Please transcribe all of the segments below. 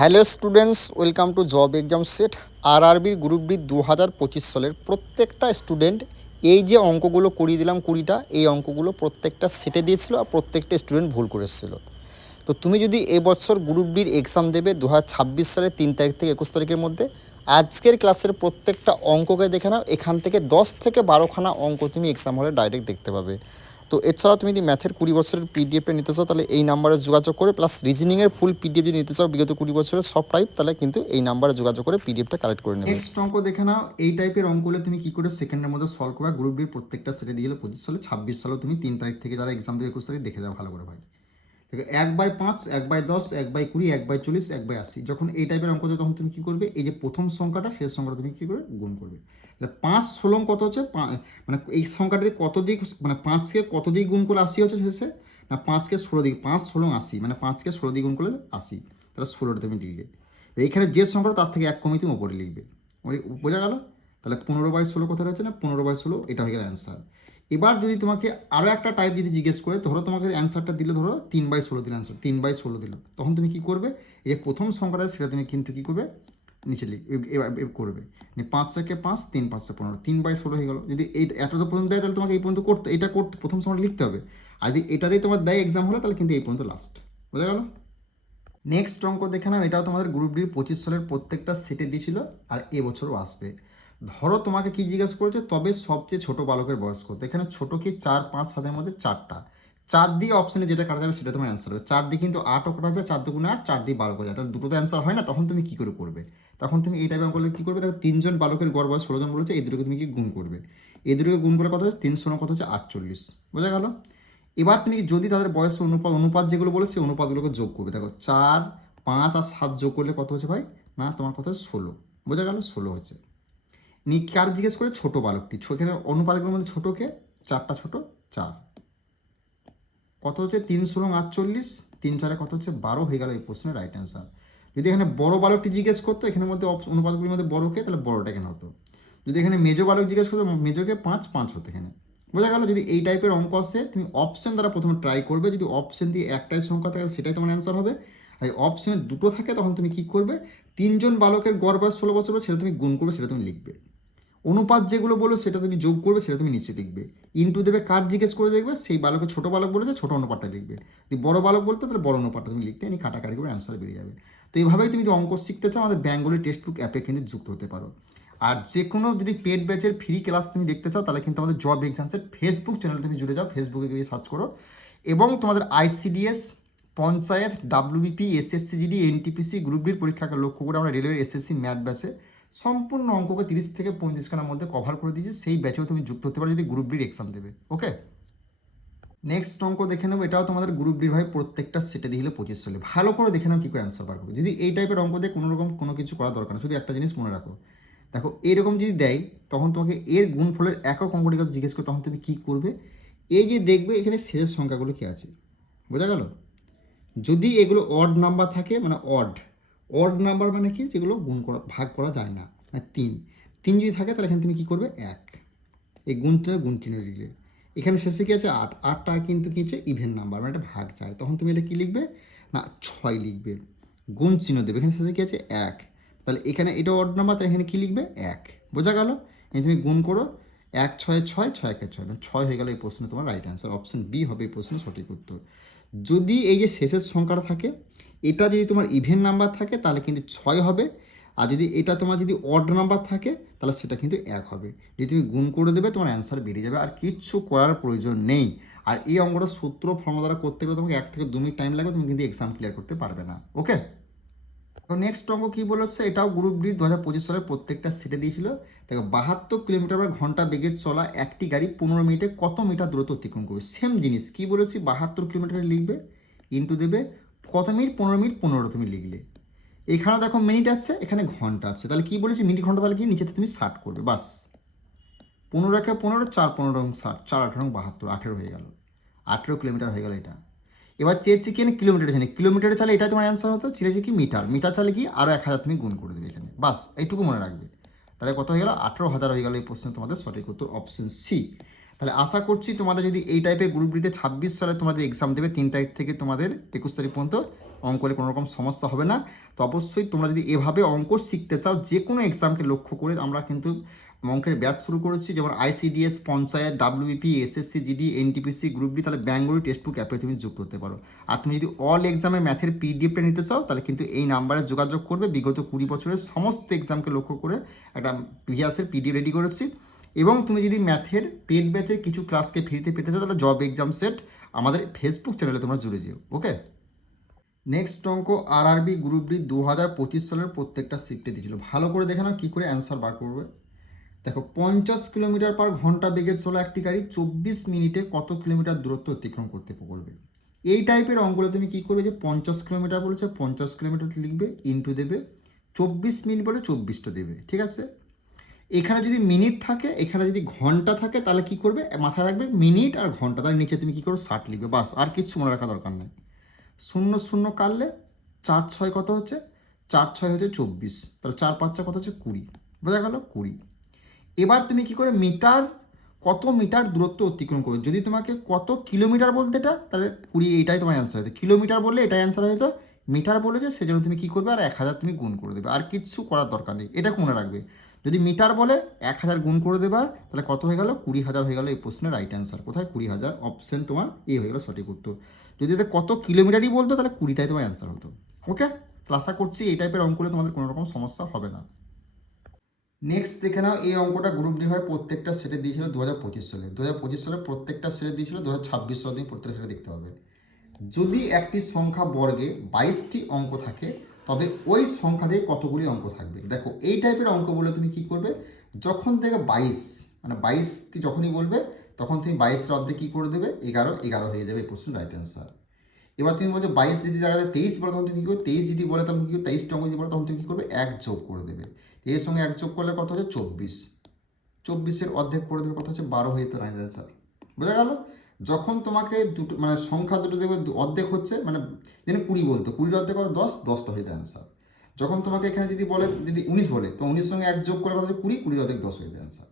Hello students, welcome to job exam set. আরআরবির group D 2025 সালের প্রত্যেকটা স্টুডেন্ট এই যে অঙ্কগুলো করিয়ে দিলাম 20টা, এই অঙ্কগুলো প্রত্যেকটা সেটে দিয়েছিল আর প্রত্যেকটা স্টুডেন্ট ভুল করে এসেছিল। তো তুমি যদি এবছর গ্রুপ ডির এক্সাম দেবে 2026 সালের 3 তারিখ থেকে 21 তারিখের মধ্যে, আজকের ক্লাসের প্রত্যেকটা অঙ্ককে দেখে নাও। এখান থেকে 10 থেকে 12খানা অঙ্ক তুমি এক্সাম হলে ডাইরেক্ট দেখতে পাবে। তো এছাড়াও তুমি যদি ম্যাথের 20 বছরের পিডিএফে নিতে চাও তাহলে এই নাম্বারে যোগাযোগ করে, প্লাস রিজনিংয়ের ফুল পিডিএফ যদি নিতে চাও বিগত 20 বছরের সব টাইপ, তাহলে কিন্তু এই নাম্বারে যোগাযোগ করে পিডিএফটা কালেক্ট করে নেবে। নেক্সট অঙ্ক দেখে নাও। এই টাইপের অঙ্কগুলো তুমি কি করে সেকেন্ডের মধ্যে সলভ করবে। গ্রুপ ডির প্রত্যেকটা সেটে দিয়ে গেলে 25 সালে, 26 সালেও তুমি 3 তারিখ থেকে যারা এক্সাম দেবে 21 তারিখ দেখে যাও ভালো করে ভাই। দেখো 1/5, 1/10, 1/20, 1/40, 1/80, যখন এই টাইপের অঙ্ক দেবে তখন তুমি কি করবে, এই যে প্রথম সংখ্যাটা শেষ সংখ্যাটা তুমি কি করে গুণ করবে। তাহলে 5 16 কত হচ্ছে, মানে এই সংখ্যাটাতে কত দিক, মানে 5কে কত দিক গুণ করলে 80 হচ্ছে শেষে, না 5কে 16 দিক, 5 16 80, মানে 5কে 16 দিক গুণ করলে 80, তাহলে 16টা তুমি লিখবে। এইখানে যে সংখ্যাটা তার থেকে 1 কমিয়ে তুমি উপরে লিখবে। ওই বোঝা গেল। তাহলে 15/16 কোথায় হচ্ছে না, 15/16, এটা হয়ে গেল অ্যান্সার। এবার যদি তোমাকে আরও একটা টাইপ যদি জিজ্ঞেস করে, ধরো তোমাকে অ্যান্সারটা দিলে, ধরো 3/16 দিল অ্যান্সার, 3/16 দিল, তখন তুমি কি করবে, এই প্রথম সংখ্যাটা সেটা তুমি কিন্তু কী করবে, নিচে করবে। 5 থেকে 5, 3 5 15, 3/16 হয়ে গেল। যদি এই এতটা পর্যন্ত দেয় তাহলে তোমাকে এই পর্যন্ত করতে, এটা করতে প্রথম সংখ্যাটা লিখতে হবে। আর যদি এটাতেই তোমার দেয় এক্সাম হলে তাহলে কিন্তু এই পর্যন্ত লাস্ট। বোঝা গেল। নেক্সট অঙ্ক দেখে নাও। এটাও তোমাদের গ্রুপ ডি 25 সালের প্রত্যেকটা সেটে দিয়েছিল আর এবছরও আসবে। ধরো তোমাকে কি জিজ্ঞেস করেছে, তবে সবচেয়ে ছোট বালকের বয়স কত। এখানে ছোট কি 4 5 7-এর মধ্যে 4টা, 4 দিয়ে অপশানে যেটা কাটা যাবে সেটা তোমার অ্যান্সার হবে। 4 দিয়ে কিন্তু 8ও কাটা যায়, 4 দুগুণে 8, 4 দিয়ে 12 করা যায়, তাহলে দুটো তো অ্যান্সার হয় না। তখন তুমি কি করে করবে, তখন তুমি এই টাইপের অঙ্ক করলে কী করবে, দেখো 3জন বালকের গড় বয়স 16 জন বলেছে, এই দুটোকে তুমি কি গুণ করবে। এই দুটোকে গুণ করে কত হচ্ছে 300, কত হচ্ছে 48। বোঝা গেল। এবার তুমি যদি তাদের বয়সের অনুপাত যেগুলো বলে সেই অনুপাতগুলোকে যোগ করবে। দেখো 4 5 আর 7 যোগ করলে কত হচ্ছে ভাই, না তোমার কত হচ্ছে 16। বোঝা গেল, 16 হচ্ছে। কার জিজ্ঞেস করে, ছোট বালকটি। এখানে অনুপাতগুলোর মধ্যে ছোটকে, 4টা ছোট 4, কত হচ্ছে 3 16 48, 3 4 কত হচ্ছে 12 হয়ে গেল এই প্রশ্নের রাইট অ্যান্সার। যদি এখানে বড় বালকটি জিজ্ঞেস করতো, এখানের মধ্যে অনুপাতগুলির মধ্যে বড়কে, তাহলে বড়টা এখানে হতো। যদি এখানে মেজো বালক জিজ্ঞেস করতো, মেজোকে 5 5 হতো এখানে। বোঝা গেল। যদি এই টাইপের অঙ্ক আসে তুমি অপশন দ্বারা প্রথমে ট্রাই করবে। যদি অপশন দিয়ে একটাই সংখ্যা থাকে সেটাই তোমার অ্যান্সার হবে। আর অপশনে দুটো থাকে তখন তুমি কি করবে, 3জন বালকের গড় বয়স 16 বছর, সেটা তুমি গুণ করবে, সেটা তুমি লিখবে। অনুপাত যেগুলো বলো সেটা তুমি যোগ করবে, সেটা তুমি নিচে লিখবে। ইনটু দেবে, কার জিজ্ঞেস করে দেখবে, সেই বালকের ছোট বালক বলেছে ছোট অনুপাতটা লিখবে। যদি বড় বালক বলতো তাহলে বড় অনুপাতটা তুমি লিখতে, এনে কাটাকাটি করে অ্যান্সার বেরিয়ে যাবে। তো এইভাবেই তুমি যদি অঙ্ক শিখতে চাও আমাদের বেঙ্গলি টেক্সট বুক অ্যাপে কিন্তু যুক্ত হতে পারো। আর যে কোনো যদি পেড ব্যাচের ফ্রি ক্লাস তুমি দেখতে চাও তাহলে কিন্তু আমাদের জব এক্সামসের ফেসবুক চ্যানেলে তুমি জুড়ে যাও, ফেসবুকে গিয়ে সার্চ করো। এবং তোমাদের ICDS, panchayat, WBP, SSC GD, NTPC group ডির পরীক্ষাকে লক্ষ্য করে আমরা রেলওয়ে এসএসসি ম্যাথ ব্যাচে সম্পূর্ণ অঙ্ককে 30 থেকে 35খানার মধ্যে কভার করে দিয়েছি। সেই ব্যাচেও তুমি যুক্ত হতে পারো যদি গ্রুপ ডির এক্সাম দেবে। ওকে, নেক্সট অঙ্ক দেখে নেবো। এটাও তোমাদের গ্রুপ ডির ভাই প্রত্যেকটা সেটে দিলে 25 সালে। ভালো করে দেখে নাও কী করে অ্যান্সার বার করবে। যদি এই টাইপের অঙ্ক দিয়ে কোনো রকম কোনো কিছু করার দরকার না, শুধু একটা জিনিস মনে রাখো। দেখো এরকম যদি দেয় তখন তোমাকে এর গুণফলের একক অঙ্কটি কথা জিজ্ঞেস করে, তখন তুমি কী করবে, এই যে দেখবে এখানে শেষের সংখ্যাগুলো কী আছে। বোঝা গেল। যদি এগুলো অড নাম্বার থাকে, মানে অড নাম্বার মানে কি, যেগুলো গুণ করা ভাগ করা যায় না, মানে 3 যদি থাকে তাহলে এখানে তুমি কী করবে, 1, এই গুণ চিহ্ন লিখলে। এখানে শেষে কী আছে 8, 8টা কিন্তু কী হচ্ছে ইভেন নাম্বার, মানে এটা ভাগ যায়, তখন তুমি এটা কী লিখবে, না 6 লিখবে, গুণ চিহ্ন দেবে। এখানে শেষে কী আছে 1, তাহলে এখানে এটা অড নাম্বার, তাহলে এখানে কী লিখবে 1। বোঝা গেল। এখানে তুমি গুণ করো, 1 6 6, 6 1 6, 6 হয়ে গেল এই প্রশ্নে তোমার রাইট অ্যান্সার। অপশন বি হবে এই প্রশ্নের সঠিক উত্তর। যদি এই যে শেষের সংখ্যাটা থাকে, এটা যদি তোমার ইভেন নাম্বার থাকে তাহলে কিন্তু 6 হবে। আর যদি এটা তোমার যদি অড নাম্বার থাকে তাহলে সেটা কিন্তু 1 হবে। যদি তুমি গুণ করে দেবে তোমার অ্যান্সার বেরিয়ে যাবে, আর কিচ্ছু করার প্রয়োজন নেই। আর এই অঙ্কটা সূত্র ফর্মুলা দ্বারা করতে গেলে তোমাকে 1 থেকে 2 মিনিট টাইম লাগবে, তুমি কিন্তু এক্সাম ক্লিয়ার করতে পারবে না। ওকে, তো নেক্সট অঙ্ক কী বলেছে, এটাও গ্রুপ ডি 2025 সালের প্রত্যেকটা সেটে দিয়েছিল। দেখো 72 কিলোমিটার/ঘন্টা বেগে চলা একটি গাড়ি 15 মিনিটে কত মিটার দূরত্ব অতিক্রম করবে। সেম জিনিস কি বলেছি, 72 কিলোমিটারে লিখবে, ইন্টু দেবে কত মিনিট, 15 মিনিট 15 তুমি লিখলে। এখানে দেখো মিনিট আছে, এখানে ঘন্টা আছে, তাহলে কি বলেছি মিনিট ঘন্টা, তাহলে কি নিচেতে তুমি 60 করবে, বাস। 15 × 15, 4 15 60, 4 18 72, 18 হয়ে গেল, 18 কিলোমিটার হয়ে গেল এটা। এবার চেয়েছি কি কিলোমিটারে, জানি কিলোমিটারে চালে এটা তোমার অ্যান্সার হতো, চেয়েছি কি মিটার চালে কি আরও 1000 তুমি গুণ করে দেবে এখানে, বাস এইটুকু মনে রাখবে। তাহলে কত হয়ে গেল, 18,000 হয়ে গেল এই প্রশ্নে তোমাদের সঠিক উত্তর অপশন সি। তাহলে আশা করছি তোমাদের যদি এই টাইপের গ্রুপ ডিতে 26 সালে তোমাদের এক্সাম দেবে 3 তারিখ থেকে তোমাদের 21 তারিখ পর্যন্ত, অঙ্ক হলে কোনো রকম সমস্যা হবে না। তো অবশ্যই তোমরা যদি এভাবে অঙ্ক শিখতে চাও, যে কোনো এক্সামকে লক্ষ্য করে আমরা কিন্তু অঙ্কের ব্যাচ শুরু করেছি, যেমন ICDS, panchayat, WBP, SSC GD, NTPC, group D, তাহলে বেঙ্গলি টেক্সট বুক অ্যাপে তুমি যুক্ত হতে পারো। আর তুমি যদি অল এক্সামের ম্যাথের পিডিএফটা নিতে চাও, তাহলে কিন্তু এই নাম্বারে যোগাযোগ করবে। বিগত 20 বছরের সমস্ত এক্সামকে লক্ষ্য করে একটা প্রিভিয়াসের পিডিএফ রেডি করেছি। এবং তুমি যদি ম্যাথের পেড ব্যাচের কিছু ক্লাসকে ফ্রিতে পেতে চাও, তাহলে জব এক্সাম সেট আমাদের ফেসবুক চ্যানেলে তোমরা জুড়ে যেও। ওকে, নেক্সট অঙ্ক আরআরবি গ্রুপ ডি 2025 সালের প্রত্যেকটা শিফটে দিয়েছিল। ভালো করে দেখে নাও কী করে অ্যান্সার বার করবে। দেখো, 50 কিলোমিটার পার ঘন্টা বেগে চলা একটি গাড়ি 24 মিনিটে কত কিলোমিটার দূরত্ব অতিক্রম করতে পারবে। এই টাইপের অঙ্কগুলো তুমি কী করবে, যে 50 কিলোমিটার বলেছে 50 কিলোমিটার লিখবে, ইন্টু দেবে, 24 মিনিট বলে 24টা দেবে, ঠিক আছে। এখানে যদি মিনিট থাকে, এখানে যদি ঘন্টা থাকে, তাহলে কি করবে, মাথায় রাখবে মিনিট আর ঘন্টা, তার নিচে তুমি কী করো 60 লিখবে, বাস, আর কিছু মনে রাখা দরকার নেই। শূন্য শূন্য কাটলে 4 6 কত হচ্ছে, 4 6 হচ্ছে 24, তাহলে 4 5 কত হচ্ছে 20, বোঝা গেল 20। এবার তুমি কি করে মিটার, কত মিটার দূরত্ব অতিক্রম করবে। যদি তোমাকে কত কিলোমিটার বলতে এটা, তাহলে 20, এইটাই তোমার অ্যান্সার হতো। কিলোমিটার বললে এটাই অ্যান্সার হতো, মিটার বলেছে সেজন্য তুমি কী করবে, আর 1000 তুমি গুণ করে দেবে, আর কিচ্ছু করার দরকার নেই। এটা মনে রাখবে, যদি মিটার বলে 1000 গুণ করে দেবে, তাহলে কত হয়ে গেল, 20,000 হয়ে গেল এই প্রশ্নের রাইট অ্যান্সার। কোথায়, 20,000, অপশন তোমার এ হয়ে গেল সঠিক উত্তর। যদি এটা কত কিলোমিটারই বলতো, তাহলে 20টাই তোমার অ্যান্সার হতো। ওকে, আশা করছি এই টাইপের অঙ্কলে তোমাদের কোনো রকম সমস্যা হবে না। নেক্সট দেখে নাও, এই অঙ্কটা গ্রুপ ডি হয় প্রত্যেকটা সেটে দিয়েছিল 2025 সালে। 2025 সালে প্রত্যেকটা সেটে দিয়েছিল, 2026 সালে তুমি প্রত্যেকটা সেটে দেখতে হবে। যদি একটি সংখ্যা বর্গে 22টি অঙ্ক থাকে, তবে ওই সংখ্যাতে কতগুলি অঙ্ক থাকবে। দেখো, এই টাইপের অঙ্ক বলে তুমি কি করবে, যখন থেকে 22 মানে 22 যখনই বলবে, তখন তুমি 22-এর অর্ধেক কী করে দেবে, 11 11 হয়ে যাবে এই প্রশ্নের রাইট অ্যান্সার। এবার তুমি বলছো 22 যদি জায়গায় 23 বলে, তখন তুমি কী করবে, 23 যদি বলে তখন কী করবে, 23টা অঙ্ক যদি বলে তখন তুমি কী করবে, 1 যোগ করে দেবে। এর সঙ্গে 1 যোগ করলে কত হচ্ছে 24, 24-এর অর্ধেক করে দেবে, কত হচ্ছে 12 হয়ে যেত রাইট অ্যান্সার। বোঝা গেল। যখন তোমাকে দুটো মানে সংখ্যা দুটো দেখবে অর্ধেক হচ্ছে, মানে যেন 20 বলতো, 20 অর্ধেক 10, 10টা হয়ে যায় অ্যান্সার। যখন তোমাকে এখানে যদি বলে, যদি 19 বলে, তো 19 সঙ্গে 1 যোগ করে কত হচ্ছে 20, 20 অর্ধেক 10 হয়ে যায় অ্যান্সার।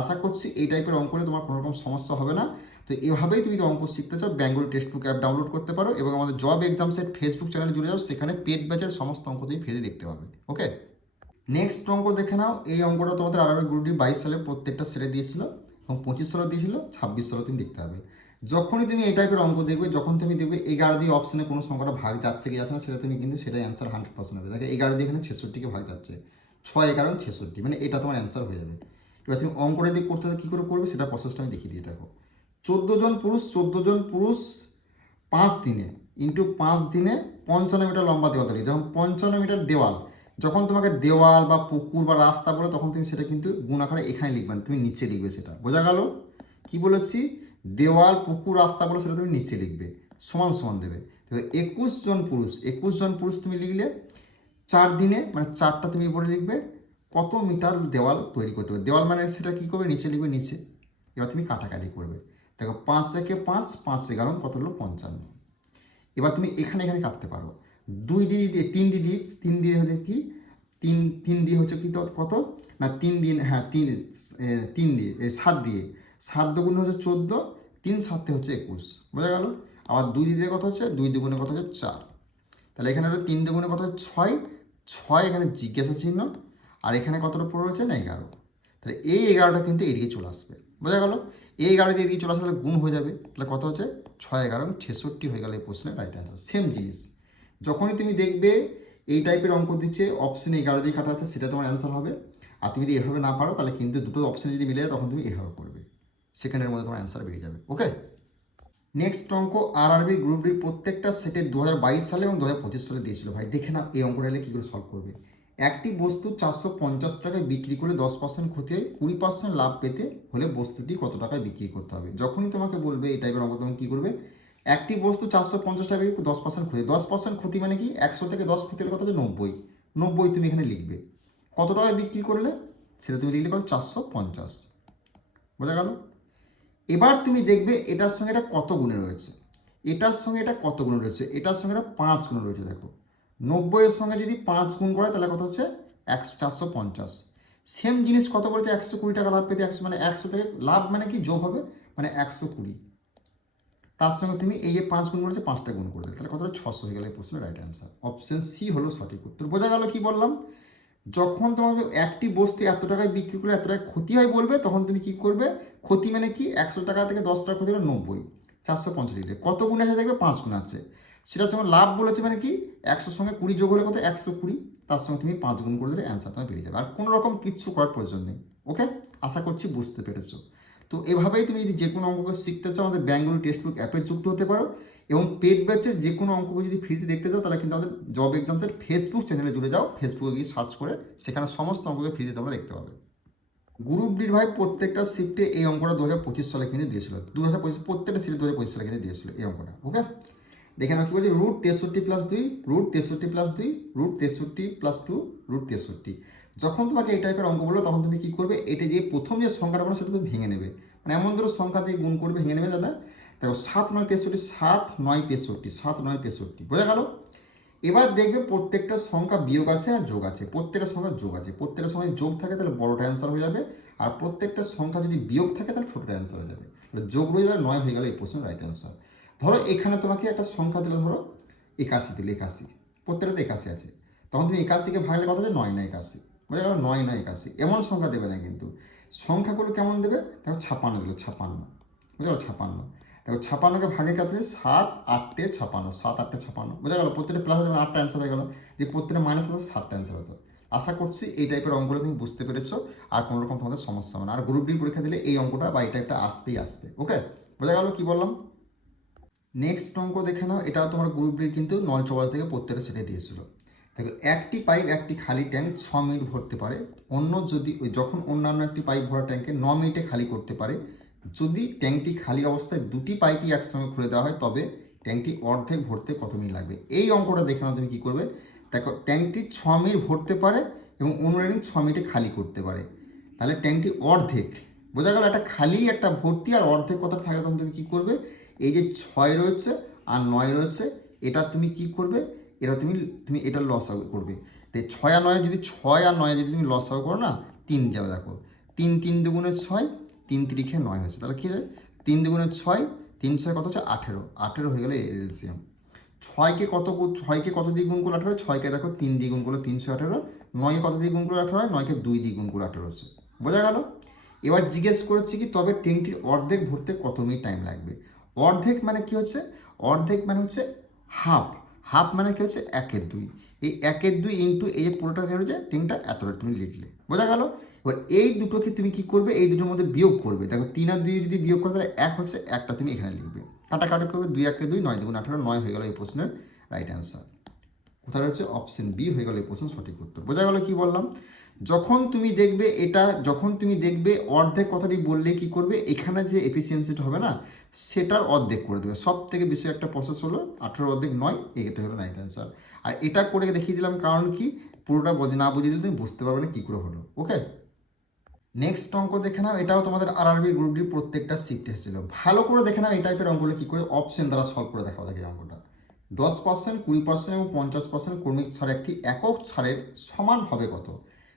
আশা করছি এই টাইপের অঙ্ক হলে তোমার কোনো রকম সমস্যা হবে না। তো এভাবেই তুমি অঙ্ক শিখতে চাও, Bengali text book app download করতে পারো, এবং আমাদের জব এক্সাম সেট ফেসবুক চ্যানেলে জুড়ে যাও, সেখানে পেড ব্যাচের সমস্ত অঙ্ক তুমি ফ্রিতে দেখতে পাবে। ওকে, নেক্সট অঙ্ক দেখে নাও। এই অঙ্কটা তোমাদের আরআরবি গ্রুপ ডি 22 সালে প্রত্যেকটা সেরে দিয়েছিল, এবং 25 সালে দিয়েছিল, 26 সালে তুমি দেখতে হবে। যখনই তুমি এই টাইপের অঙ্ক দেখবে, যখন তুমি দেখবে 11 দিয়ে অপশনে কোনো সংখ্যাটা ভাগ যাচ্ছে কি যাচ্ছে না, সেটা তুমি কিন্তু সেটাই অ্যান্সার 100% হবে। দেখো 11 দিয়ে এখানে 66কে ভাগ যাচ্ছে, 6 11 66, মানে এটা তোমার অ্যান্সার হয়ে যাবে। এবার তুমি অঙ্কটা দিয়ে করতে কী করে করবে, সেটা প্রসেসটা আমি দেখিয়ে দিয়ে থাকো। 14 জন পুরুষ 5 দিনে ইন্টু 5 দিনে 55 মিটার লম্বা দেওয়াল তৈরি। যখন 55 মিটার দেওয়াল, যখন তোমাকে দেওয়াল বা পুকুর বা রাস্তা বলে, তখন তুমি সেটা কিন্তু গুণ আকারে এখানে লিখবে না, তুমি নিচে লিখবে। সেটা বোঝা গেল কি বলেছি, দেওয়াল পুকুর রাস্তা বলে সেটা তুমি নিচে লিখবে, সমান সমান দেবে। 21 জন পুরুষ তুমি লিখলে 4 দিনে, মানে 4টা তুমি উপরে লিখবে, কত মিটার দেওয়াল তৈরি করতে হবে। দেওয়াল মানে সেটা কী করবে, নিচে লিখবে নিচে। এবার তুমি কাটাকাটি করবে। দেখো 5 একে 5, 5 11 কত হলো 55। এবার তুমি এখানে এখানে কাটতে পারো। 2 দিয়ে 3 দিয়ে 3 দিয়ে হচ্ছে কি, 3 দিয়ে হচ্ছে কি কত না, 3 দিন, হ্যাঁ 3 দিয়ে 7 দিয়ে 7 দুগুণে হচ্ছে 14, 3 7 হচ্ছে 21, বোঝা গেল। আবার 2 দিয়ে কত হচ্ছে, 2 দুগুণে কত হচ্ছে 4, তাহলে এখানে হলো 3 দুগুণে কত হচ্ছে 6, 6 এখানে জিজ্ঞাসা চিহ্ন, আর এখানে কতটা পড়ে রয়েছে না 11, তাহলে এই 11টা কিন্তু এদিকে চলে আসবে, বোঝা গেল। এই 11 দিয়ে এদিকে চলে আসলে গুণ হয়ে যাবে, তাহলে কত হচ্ছে 6 11 66 হয়ে গেল এই প্রশ্নের রাইট অ্যান্সার। সেম জিনিস, যখনই তুমি দেখবে এই টাইপের অঙ্ক দিচ্ছে, অপশনে 11 দিয়ে কাটা আছে, সেটা তোমার অ্যান্সার হবে। আর তুমি যদি এভাবে না পারো, তাহলে কিন্তু দুটো অপশানে যদি মিলে যায়, তখন তুমি এভাবে করবে, সেকেন্ডের মধ্যে তোমার অ্যান্সার বেরিয়ে যাবে। ওকে, নেক্সট অঙ্ক আরআরবি গ্রুপ ডির প্রত্যেকটা সেটে 2022 সালে এবং 2025 সালে দিয়েছিল। ভাই দেখে না এই অঙ্কটা হলে কী করে সলভ করবে। একটি বস্তু 450 টাকায় বিক্রি করে 10% ক্ষতি হয়, 20% লাভ পেতে হলে বস্তুটি কত টাকায় বিক্রি করতে হবে। যখনই তোমাকে বলবে এই টাইপের অঙ্ক, তুমি কী করবে, একটি বস্তু 450 টাকা বিক্রি, 10% ক্ষতি, 10% ক্ষতি মানে কি, 100 থেকে 10 ক্ষতি হলে কত হচ্ছে 90, 90 তুমি এখানে লিখবে। কত টাকায় বিক্রি করলে সেটা তুমি লিখলে কত, 450, বোঝা গেল। এবার তুমি দেখবে এটার সঙ্গে এটা কত গুণে রয়েছে, এটার সঙ্গে এটা কত গুণে রয়েছে, এটার সঙ্গে এটা 5 গুণে রয়েছে। দেখো 90-এর সঙ্গে যদি 5 গুণ করে, তাহলে কত হচ্ছে 450। সেম জিনিস কত বলেছে, 120 টাকা লাভ পেতে 100, মানে 100 থেকে লাভ মানে কি যোগ হবে, মানে 120, তার সঙ্গে তুমি এই যে 5 গুণ করেছে 5টা গুণ করে দেবে, তাহলে কত হলো 600 হয়ে গেল এই প্রশ্নের রাইট অ্যান্সার। অপশন সি হলো সঠিক উত্তর। বোঝা গেল কি বললাম? যখন তোমাকে একটি বস্তু এত টাকায় বিক্রি করলে এত টাকা ক্ষতি হয় বলবে, তখন তুমি কি করবে? ক্ষতি মানে কি, 100 টাকা থেকে 10 টাকা ক্ষতি হলো 90, 450 ডিগ্রি। কত গুণ আছে দেখবে? 5 গুণ আছে। সেটার সঙ্গে লাভ বলেছে মানে কি, 100 সঙ্গে 20 যোগ হলে কত? 120, তার সঙ্গে তুমি 5 গুণ করে দিলে অ্যান্সার তোমার বেরিয়ে যাবে। আর কোনো রকম কিচ্ছু করার প্রয়োজন নেই। ওকে, আশা করছি বুঝতে পেরেছো। তো এভাবেই তুমি যদি যে কোনো অঙ্ককে শিখতে চাও, আমাদের বেঙ্গলি টেক্সট বুক অ্যাপে যুক্ত হতে পারো, এবং পেড ব্যাচের যে কোনো অঙ্ককে যদি ফ্রিতে দেখতে চাও, তাহলে কিন্তু আমাদের জব এক্সামসের ফেসবুক চ্যানেলে জুড়ে যাও, ফেসবুকে গিয়ে সার্চ করে সেখানে সমস্ত অঙ্ককে ফ্রিতে তোমরা দেখতে পাবে। গ্রুপ ডির ভাই প্রত্যেকটা শিফটে এই অঙ্কটা 2025 সালে কিন্তু দিয়েছিল, 2025 প্রত্যেকটা শিফটে 2025 সালে কিন্তু দিয়েছিল এই অঙ্কটা। ওকে, দেখে নাও কি বলছে, √63+2 √63+2 √63+2 √63। যখন তোমাকে এই টাইপের অঙ্ক বললো, তখন তুমি কি করবে? এটা যে প্রথম যে সংখ্যাটা বলো সেটা তুমি ভেঙে নেবে, মানে এমন ধরো সংখ্যা দিয়ে গুণ করবে, ভেঙে নেবে দাদা। দেখো 7 9 63, 7 9 63, 7 9 63, বোঝা গেল? এবার দেখবে প্রত্যেকটা সংখ্যা বিয়োগ আছে আর যোগ আছে, প্রত্যেকটা সংখ্যা যোগ আছে। প্রত্যেকটা সংখ্যা যোগ থাকে তাহলে বড়টা অ্যান্সার হয়ে যাবে, আর প্রত্যেকটা সংখ্যা যদি বিয়োগ থাকে তাহলে ছোটটা অ্যান্সার হয়ে যাবে। তাহলে যোগ রয়ে যাবে 9 হয়ে গেল এই প্রশ্নের রাইট অ্যান্সার। ধরো এখানে তোমাকে একটা সংখ্যা দিলে, ধরো 81 দিলে, 81, প্রত্যেকটাতে 81 আছে, তখন তুমি 81কে ভাঙলে কত হচ্ছে? 9 9 81, বোঝা গেল? 9 9 81 এমন সংখ্যা দেবে না কিন্তু। সংখ্যাগুলো কেমন দেবে? দেখো 56 দিল, 56, বুঝা গেল? 56, দেখো 56কে ভাগে কাটতে 7 8 56, 7 8 56, বোঝা গেল? প্রত্যেকটা প্লাস হয়ে 8টা অ্যান্সার হয়ে গেল, যে প্রত্যেকটা মাইনাস হলে 7টা অ্যান্সার হতো। আশা করছি এই টাইপের অঙ্কগুলো তুমি বুঝতে পেরেছো, আর কোনো রকম তোমাদের সমস্যা হবে না। আর গ্রুপ ডি পরীক্ষা দিলে এই অঙ্কটা বা এই টাইপটা আসতেই আসবে। ওকে, বোঝা গেল কি বললাম? নেক্সট অঙ্ক দেখে নাও, এটাও তোমার গ্রুপ ডি কিন্তু নলচৌবাস থেকে প্রত্যেকটা সেটে দিয়েছিল। দেখো একটি পাইপ একটি খালি ট্যাঙ্ক 6 মিনিট ভরতে পারে, যখন অন্যান্য একটি পাইপ ভরা ট্যাঙ্কে 9 মিনিটে খালি করতে পারে। যদি ট্যাঙ্কটি খালি অবস্থায় দুটি পাইপই একসঙ্গে খুলে দেওয়া হয়, তবে ট্যাঙ্কটি অর্ধেক ভরতে কত মিনিট লাগবে? এই অঙ্কটা দেখে নাও তুমি কী করবে। দেখো ট্যাঙ্কটি 6 মিনিট ভরতে পারে এবং অনুরাইডিং 6 মিনিটে খালি করতে পারে, তাহলে ট্যাঙ্কটি অর্ধেক, বোঝা গেল? একটা খালি একটা ভর্তি আর অর্ধেক কথা থাকে, তখন তুমি কী করবে? এই যে 6 রয়েছে আর 9 রয়েছে, এটা তুমি কি করবে? এটা তুমি তুমি এটা লসাগু করবে। তাই 6 আর 9 যদি 6 আর 9 যদি তুমি লসাগু করো না, 3 যাবে। দেখো 3 3 দুগুণে 6, 3 3 9 হচ্ছে, তাহলে কী হয়? 3 দুগুণে 6, 3 6 কত হচ্ছে? 18, 18 হয়ে গেলে এলসিএম। 6কে কত দিয়ে গুণ করলে 18? 6কে দেখো 3 দিয়ে গুণ করলে 318, 9কে কত দিয়ে গুণ করলে 18 হয়? 9কে 2 দিয়ে গুণ করলে 18 হচ্ছে, বোঝা গেল? এবার জিজ্ঞেস করেছি কি, তবে ট্যাঙ্কটির অর্ধেক ভরতে কত মিনিট টাইম লাগবে? অর্ধেক মানে কি হচ্ছে? অর্ধেক মানে হচ্ছে হাফ। হাফ মানে কি হচ্ছে? 1/2। এই 1/2 ইন্টু এই যে পুরোটা বের হয়ে যায়, ট্যাঙ্কটা এতটা তুমি লিখলে, বোঝা গেল? এবার এই দুটোকে তুমি কি করবে? এই দুটোর মধ্যে বিয়োগ করবে। দেখো 3 আর 2 যদি বিয়োগ করো তাহলে 1 হচ্ছে, একটা তুমি এখানে লিখবে, কাটাকাটি করবে, 2 1 2, 9 2 18, 9 হয়ে গেল এই প্রশ্নের রাইট অ্যান্সার। কোথায় রয়েছে? অপশন বি হয়ে গেল এই প্রশ্নের সঠিক উত্তর। বোঝা গেল কি বললাম? যখন তুমি দেখবে অর্ধেক কথাটি বললে কি করবে? এখানে যে এফিসিয়েন্সিটা হবে না, সেটার অর্ধেক করে দেবে। সব থেকে বেশি একটা প্রসেস হলো 18 অর্ধেক 9, এটা হলো রাইট অ্যান্সার। আর এটা করে দেখিয়ে দিলাম, কারণ কি, পুরোটা না বুঝিয়ে দিলে তুমি বুঝতে পারবে না কী করে হলো। ওকে, নেক্সট অঙ্ক দেখে নাও, এটাও তোমাদের আরআরবি গ্রুপ ডি প্রত্যেকটা শিফট এসেছিল। ভালো করে দেখে নাও এই টাইপের অঙ্কগুলো কী করে অপশন দ্বারা সলভ করে দেখাও। দেখে অঙ্কটা 10%, 20% এবং 50% কর্মী ছাড় একটি একক ছাড়ের সমান হবে কত?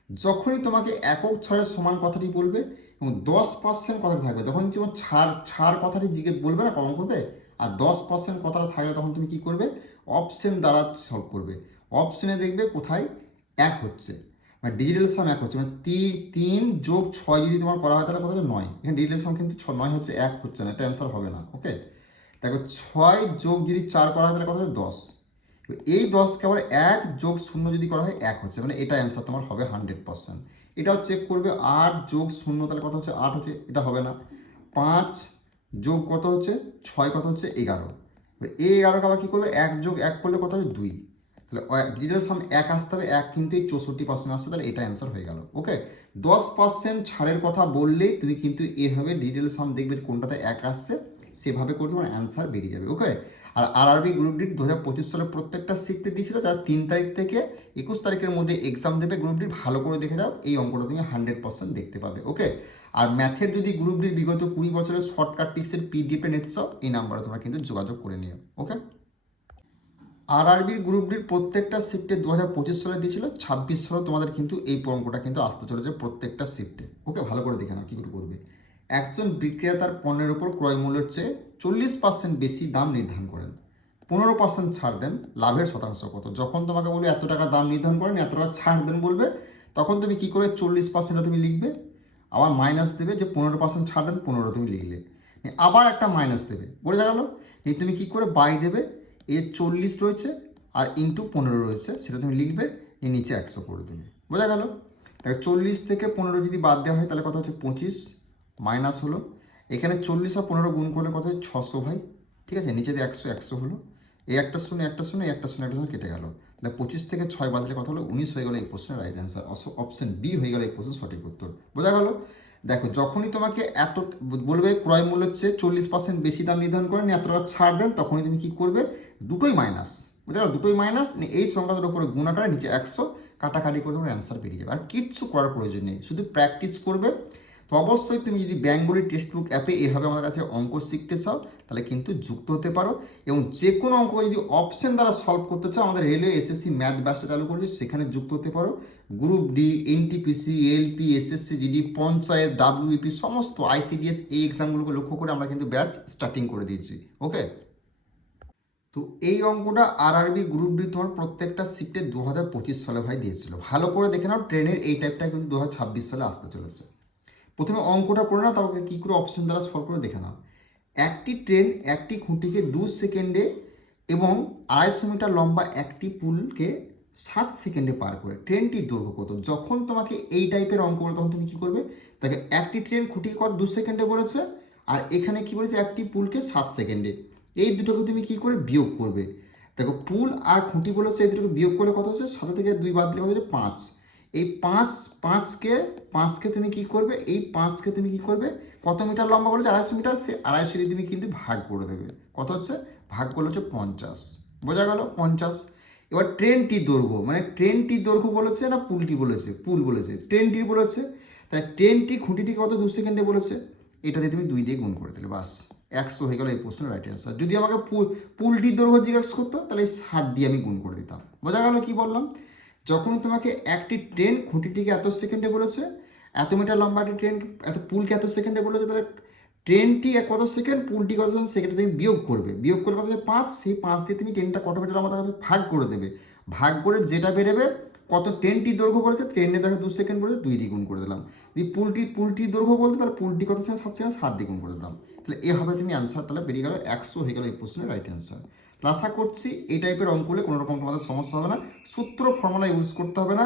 যখনই তোমাকে একক ছাড়ের সমান কথাটি বলবে এবং 10% কথাটি থাকবে, তখন তোমার ছাড় ছাড় কথাটি বলবে না অঙ্কতে, আর 10% কথাটা থাকলে তখন তুমি কী করবে? অপশন দ্বারা সলভ করবে। অপশনে দেখবে কোথায় 1 হচ্ছে, মানে ডিজিটাল সাম 1 হচ্ছে, মানে 3 যোগ 6 যদি তোমার করা হয় তাহলে কত হচ্ছে? 9। এখানে ডিজিটাল সাম কিন্তু 9 হচ্ছে, 1 হচ্ছে না, এটা অ্যান্সার হবে না। ওকে, দেখো 6 যোগ যদি 4 করা হয় তাহলে কত হচ্ছে? 10। এই 10কে আবার 1 যোগ 0 যদি করা হয় 1 হচ্ছে, মানে এটা অ্যান্সার তোমার হবে 100%। এটাও চেক করবে, 8 যোগ 0 তাহলে কত হচ্ছে? 8 হচ্ছে, এটা হবে না। 5 যোগ কত হচ্ছে? 6 কত হচ্ছে? 11। এবার এই 11কে আবার কী করবে? 1 যোগ 1 করলে কত হবে? 2। তাহলে ডিজিটাল সাম 1 আসতে হবে, 1 কিন্তু এই 64% আসছে, তাহলে এটা অ্যান্সার হয়ে গেল। ওকে, 10% ছাড়ের কথা বললেই তুমি কিন্তু এভাবে ডিজিটাল সাম দেখবে কোনটাতে 1 আসছে, সেভাবে করতে তোমার অ্যান্সার বেরিয়ে যাবে। ওকে, আর আরআরবি গ্রুপ ডি 2025 সালে প্রত্যেকটা শিফটে দিয়েছিল, যারা 3 তারিখ থেকে 21 তারিখের মধ্যে এক্সাম দেবে গ্রুপ ডি, ভালো করে দেখে যাও, এই অঙ্কটা তুমি 100% দেখতে পাবে। ওকে, আর ম্যাথের যদি গ্রুপ ডির বিগত 20 বছরের শর্টকাট টিক্সের পিডিএফে নিতে চাও, এই নাম্বারে তোমরা কিন্তু যোগাযোগ করে নিও। ওকে, আরআরবির গ্রুপ ডির প্রত্যেকটা শিফটে 2025 সালে দিয়েছিল, 26 সালে তোমাদের কিন্তু এই অঙ্কটা কিন্তু আসতে চলেছে প্রত্যেকটা শিফটে। ওকে, ভালো করে দেখে নাও কী করে করবে। একজন বিক্রেতা তার পণ্যের উপর ক্রয় মূল্যের চেয়ে 40% বেশি দাম নির্ধারণ করেন, 15% ছাড় দেন, লাভের শতাংশ কত? যখন তোমাকে বলবে এত টাকা দাম নির্ধারণ করেন, এত টাকা ছাড় দেন বলবে, তখন তুমি কি করে 40% তুমি লিখবে, আবার মাইনাস দেবে, যে 15% ছাড় দেন 15 তুমি লিখলে, আবার একটা মাইনাস দেবে, বোঝা গেল? এই তুমি কি করে বাই দেবে, এর 40 রয়েছে আর ইন্টু 15 রয়েছে, সেটা তুমি লিখবে, এর নিচে 100 করে দেবে, বোঝা গেল? তাহলে 40 থেকে 15 যদি বাদ দেওয়া হয় তাহলে কত হচ্ছে 25, মাইনাস হলো, এখানে 40 আর 15 গুণ করলে কত হয় 600 ভাই, ঠিক আছে, নিচে দিয়ে 100, 100 হলো, এই একটা শূন্য একটা শূন্য, এই একটা শূন্য একটা শূন্য কেটে গেল, তাহলে 25 থেকে 6 বাদ দিলে কত হলো 19 হয়ে গেল এই প্রশ্নের রাইট অ্যান্সার, অপশন বি হয়ে গেল এই প্রশ্নের সঠিক উত্তর, বোঝা গেল? দেখো যখনই তোমাকে এত বলবে ক্রয় মূল্য হচ্ছে 40% বেশি দাম নির্ধারণ করেন, এত টাকা ছাড় দেন, তখনই তুমি কি করবে, দুটোই মাইনাস, বুঝতে পারো, দুটোই মাইনাস, এই সংখ্যাটার উপরে গুণ আকারে নিচে 100 কাটাকাটি করে তোমার অ্যান্সার বেরিয়ে যাবে, আর কিচ্ছু করার প্রয়োজন নেই, শুধু প্র্যাকটিস করবে। তো অবশ্যই তুমি যদি বেঙ্গলি টেক্সট বুক অ্যাপে এভাবে আমার কাছে অঙ্ক শিখতে চাও তাহলে কিন্তু যুক্ত হতে পারো, এবং যে কোনো অঙ্ক যদি অপশন দ্বারা সলভ করতে চাও আমাদের রেলওয়ে এসএসসি ম্যাথ ব্যাচটা চালু করেছি, সেখানে যুক্ত হতে পারো। Group D, NTPC, LP, SSC GD, panchayat, WP, সমস্ত আইসিডিএস এই এক্সামগুলোকে লক্ষ্য করে আমরা কিন্তু ব্যাচ স্টার্টিং করে দিয়েছি, ওকে? তো এই অঙ্কটা আরআরবি গ্রুপ ডি তোমার প্রত্যেকটা শিফটে 2025 সালে ভাই দিয়েছিল, ভালো করে দেখে নাও, ট্রেনের এই টাইপটা কিন্তু 2026 সালে আসতে চলেছে। প্রথমে অঙ্কটা করে নাও, তারপরে কী করে অপশন দ্বারা সলভ করে দেখে নাও। একটি ট্রেন একটি খুঁটিকে 2 সেকেন্ডে এবং 250 মিটার লম্বা একটি পুলকে 7 সেকেন্ডে পার করে, ট্রেনটির দৈর্ঘ্য কত? যখন তোমাকে এই টাইপের অঙ্ক বলে তখন তুমি কী করবে, তাকে একটি ট্রেন খুঁটিকে কত 2 সেকেন্ডে বলেছে, আর এখানে কি বলেছে একটি পুলকে 7 সেকেন্ডে, এই দুটোকে তুমি কি করে বিয়োগ করবে। দেখো পুল আর খুঁটি বলেছে, এই দুটোকে বিয়োগ করলে কত হচ্ছে, 7 থেকে 2 বাদ দিলে কত হচ্ছে 5, এই পাঁচকে তুমি কি করবে, এই 5কে তুমি কি করবে, কত মিটার লম্বা বলেছে 250 মিটার, সে 250 দিয়ে তুমি কিন্তু ভাগ করে দেবে, কত হচ্ছে, ভাগ করলে হচ্ছে 50, বোঝা গেল 50। এবার ট্রেনটির দৈর্ঘ্য, মানে ট্রেনটির দৈর্ঘ্য বলেছে না পুলটি বলেছে, পুল বলেছে, ট্রেনটির বলেছে, তাই ট্রেনটি খুঁটিটি কত 2 সেকেন্ডে বলেছে, এটা দিয়ে তুমি 2 দিয়ে গুণ করে দিলে, বাস 100 হয়ে গেল এই প্রশ্নের রাইট অ্যান্সার। যদি আমাকে পুলটির দৈর্ঘ্য জিজ্ঞাসা করতো তাহলে এই 7 দিয়ে আমি গুণ করে দিতাম, বোঝা গেল কি বললাম? যখন তোমাকে একটি ট্রেন খুঁটিটিকে এত সেকেন্ডে বলেছে, এত মিটার লম্বা একটি ট্রেন, এত পুলকে এত সেকেন্ডে বলেছে, তাহলে ট্রেনটি কত সেকেন্ড, পুলটি কত সেকেন্ডে তুমি বিয়োগ করবে, বিয়োগ করলে কত হচ্ছে 5, সেই 5 দিয়ে তুমি ট্রেনটা কত মিটার লম্বা তার ভাগ করে দেবে, ভাগ করে যেটা বেরোবে, কত ট্রেনটির দৈর্ঘ্য বলেছে, ট্রেনে দেখো 2 সেকেন্ড বলেছে, 2 দিয়ে গুণ করে দিলাম, যদি পুলটির দৈর্ঘ্য বলতে তাহলে পুলটি কত সেকেন্ড, 7 সেকেন্ড, 7 দিয়ে গুণ করে দিলাম, তাহলে এভাবে তুমি অ্যান্সার তাহলে বেরিয়ে গেল 100 হয়ে গেল এই প্রশ্নের রাইট অ্যান্সার। আশা করছি এই টাইপের অঙ্ক হলে কোনো রকম তোমাদের সমস্যা হবে না, সূত্র ফর্মুলা ইউজ করতে হবে না,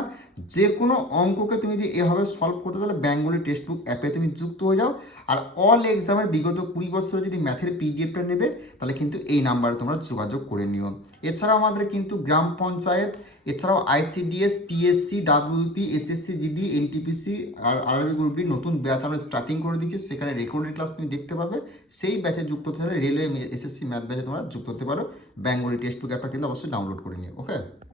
যে কোনো অঙ্ককে তুমি যদি এভাবে সলভ করতে তাহলে বেঙ্গলি টেক্সট বুক অ্যাপে তুমি যুক্ত হয়ে যাও, আর অল এক্সামের বিগত 20 বছরে যদি ম্যাথের পিডিএফটা নেবে তাহলে কিন্তু এই নাম্বারে তোমরা যোগাযোগ করে নিও। এছাড়াও আমাদের কিন্তু গ্রাম পঞ্চায়েত, এছাড়াও ICDS, PSC, WP, SSC GD, NTPC RRB গ্রুপটি নতুন ব্যাচ আমরা স্টার্টিং করে দিচ্ছি, সেখানে রেকর্ডেড ক্লাস তুমি দেখতে পাবে, সেই ব্যাচে যুক্ত হতে হলে রেলওয়ে এসএসসি ম্যাথ ব্যাচে তোমরা যুক্ত হতে পারো, বেঙ্গলি টেক্সট বুক অ্যাপটা কিন্তু অবশ্যই ডাউনলোড করে নিও, ওকে?